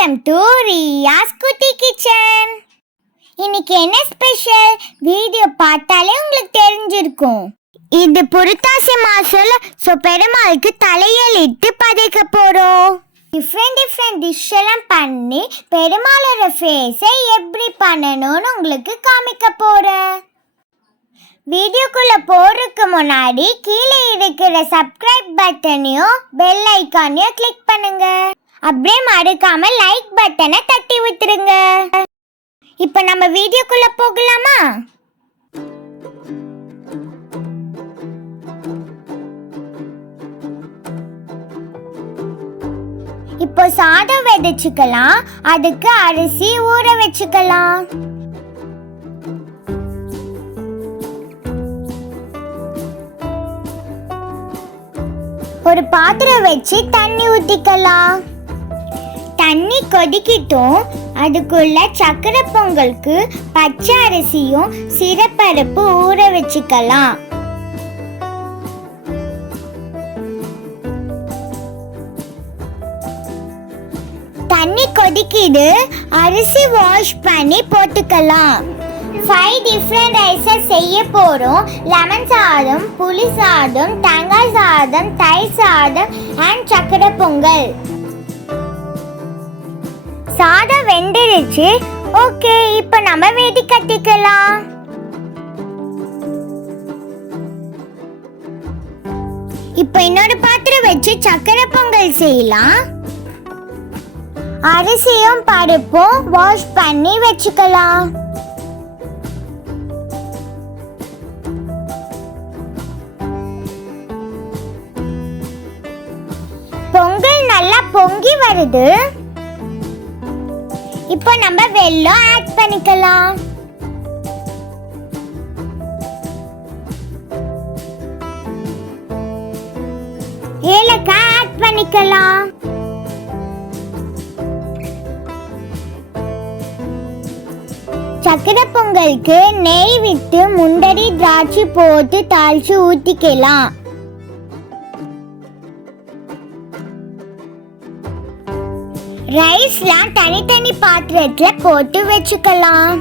Welcome to Riyaz குட்டி kitchen. இன்னைக்கு என்ன ஸ்பெஷல் வீடியோ பார்த்தாலே உங்களுக்கு தெரிஞ்சிருக்கும். இது புரட்டாசி மாசம், ஸோ பெருமாளுக்கு தலையலிட்டு பதைக்க போறோம். டிஃப்ரெண்ட் டிஷ் எல்லாம் பண்ணி பெருமாளோட ஃபேஸை எப்படி பண்ணணும்னு உங்களுக்கு காமிக்க போறேன். வீடியோக்குள்ள போறதுக்கு முன்னாடி கீழே இருக்கிற சப்ஸ்கிரைப் பட்டனையும் பெல் ஐக்கானையும் கிளிக் பண்ணுங்க. அப்படியே மறக்காம லைக் பட்டனை தட்டி விட்டுருங்க. இப்போ நம்ம வீடியோக்குள்ள போகலாமா? இப்போ சாதம் வடிச்சுக்கலாம். அதுக்கு அரிசி ஊற வச்சுக்கலாம். ஒரு பாத்திரம் வச்சு தண்ணி ஊற்றிக்கலாம். தண்ணி கொதிக்கிட்டும். அதுக்குள்ள சக்கரை பொங்கலுக்கு பச்சை அரிசியும் சிறப்பருப்பு ஊற வச்சுக்கலாம். தண்ணி கொதிக்கிது. அரிசி வாஷ் பண்ணி போட்டுக்கலாம். 5 டிஃப்ரெண்ட் ரைஸஸ் செய்ய போகிறோம். லெமன் சாதம், புளி சாதம், தேங்காய் சாதம், தயிர் சாதம் அண்ட் சக்கரை பொங்கல். சாதம் வெந்துருச்சு. ஓகே, இப்போ நம்ம வேதி கட்டிக்கலாம். இப்போ இன்னொரு பாத்திரம் வச்சு சக்கரை பொங்கல் செய்யலாம். அரிசியும் பருப்பும் வாஷ் பண்ணி வச்சுக்கலாம். பொங்கல் நல்லா பொங்கி வருது. இப்போ நம்ம வெல்லம் ஆட் பண்ணிக்கலாம். ஏலக்காய் ஆட் பண்ணிக்கலாம். சக்கரை பொங்கலுக்கு நெய் விட்டு முந்திரி திராட்சை போட்டு தாளிச்சு ஊத்திக்கலாம். ரைஸ்லாம் தனித்தனி பாத்திரத்துல போட்டு வச்சுக்கலாம்.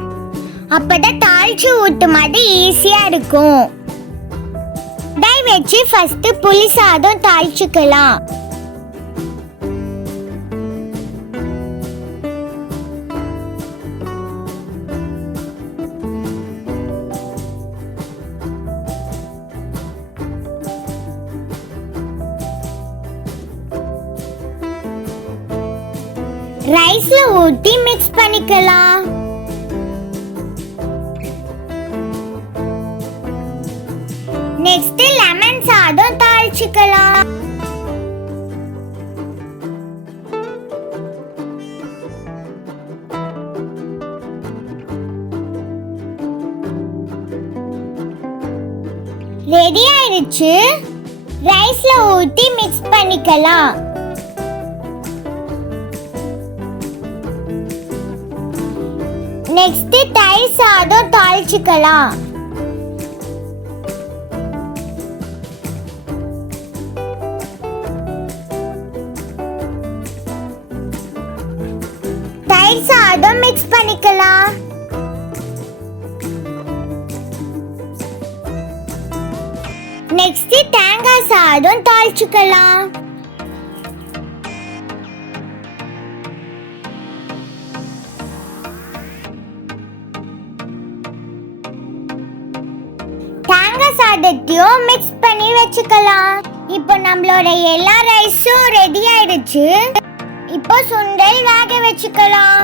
அப்பதான் தாளிச்சு ஊட்டும் போது ஈஸியா இருக்கும். கடாய் வச்சு ஃபர்ஸ்ட் புளி சாதம் தாளிச்சுக்கலாம். ரைஸ்ல ஊத்தி மிக்ஸ் பண்ணிக்கலாம். நெக்ஸ்ட் லெமன் சாதம் தாளிச்சுக்கலாம். ரெடி ஆயிடுச்சு. ரைஸ்ல ஊத்தி மிக்ஸ் பண்ணிக்கலாம். நெக்ஸ்ட் தயிர் சாதம் தாளிச்சுக்கலாம். தயிர் சாதம் மிக்ஸ் பண்ணிக்கலாம். நெக்ஸ்ட் தேங்காய் சாதம் தாளிச்சுக்கலாம். தேங்காய் சாதத்தையும் மிக்ஸ் பண்ணி வச்சுக்கலாம். இப்போ நம்மளோட எல்லா ரைஸும் ரெடி ஆயிடுச்சு. இப்போ சுண்டல் வேக வச்சுக்கலாம்.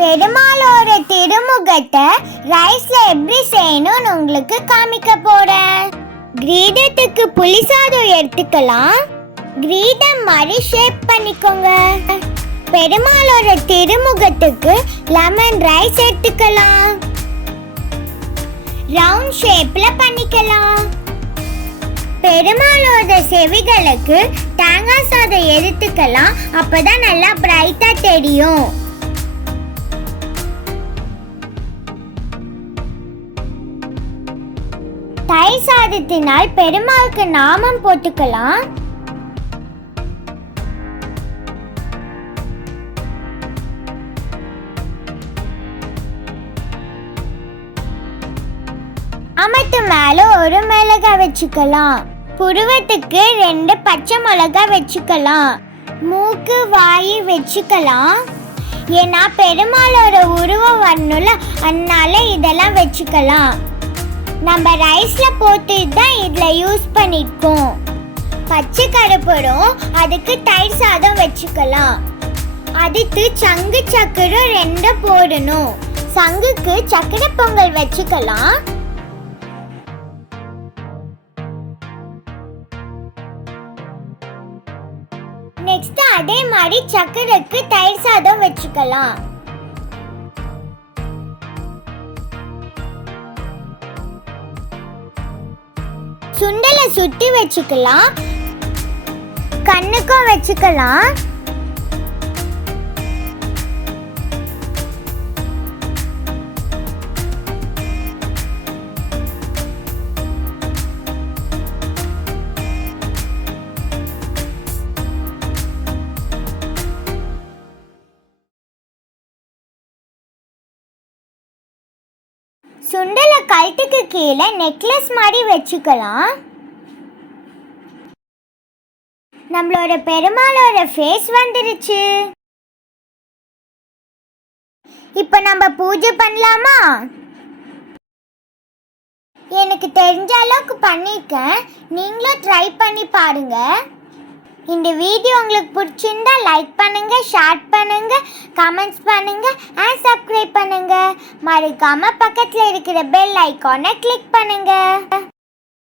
பெருமாளோட திருமுகத்தை ரைஸ்ல எப்படி செய்யணும்னு உங்களுக்கு காமிக்க போறேன். கிரீடத்துக்கு புளி சாதம் எடுத்துக்கலாம். கிரீடம் மாதிரி ஷேப் பண்ணிக்கோங்க. பெருமாளோட திருமுகத்துக்கு லெமன் ரைஸ் எடுத்துக்கலாம். ரவுண்ட் ஷேப்ல பண்ணிக்கலாம். பெருமாளோட செவிகளுக்கு தேங்காய் சாதம் எடுத்துக்கலாம். அப்பதான் நல்லா பிரைட்டா தெரியும். தயிர் சாதத்தினால் பெருமாளுக்கு நாமம் போட்டுக்கலாம். ஆமத்து மேல ஒரு மிளகாய் வச்சுக்கலாம். புருவத்துக்கு 2 பச்சை மிளகாய் வச்சுக்கலாம். மூக்கு வாய் வச்சுக்கலாம். ஏன்னா பெருமாளோட உருவம் வரணும்ல, அதனால இதெல்லாம் வச்சுக்கலாம். நம்ம ரைஸ்ல போட்டு தான் இதுல யூஸ் பண்ணிருக்கோம். பச்சை கருப்பரும் அதுக்கு தயிர் சாதம் வச்சுக்கலாம். அதுக்கு சங்கு சக்கரை 2 போடணும். சங்குக்கு சக்கரை பொங்கல் வச்சுக்கலாம். நெக்ஸ்ட் அதே மாதிரி சக்கரைக்கு தயிர் சாதம் வச்சுக்கலாம். சுண்டலை சுத்தி வச்சுக்கலாம். கண்ணுக்கும் வச்சுக்கலாம். சுண்டலை கழுத்துக்கு கீழே நெக்லஸ் மாதிரி வச்சுக்கலாம். நம்மளோட பெருமாளோட ஃபேஸ் வந்துருச்சு. இப்போ நம்ம பூஜை பண்ணலாமா? எனக்கு தெரிஞ்ச அளவுக்கு பண்ணிருக்கேன். நீங்களும் ட்ரை பண்ணி பாருங்க. இந்த வீடியோ உங்களுக்கு பிடிச்சிருந்தா லைக் பண்ணுங்க, ஷேர் பண்ணுங்க, கமெண்ட்ஸ் பண்ணுங்க அண்ட் சப்ஸ்கிரைப் பண்ணுங்க. மறக்காம பக்கத்தில் இருக்கிற பெல் ஐகானை கிளிக் பண்ணுங்க.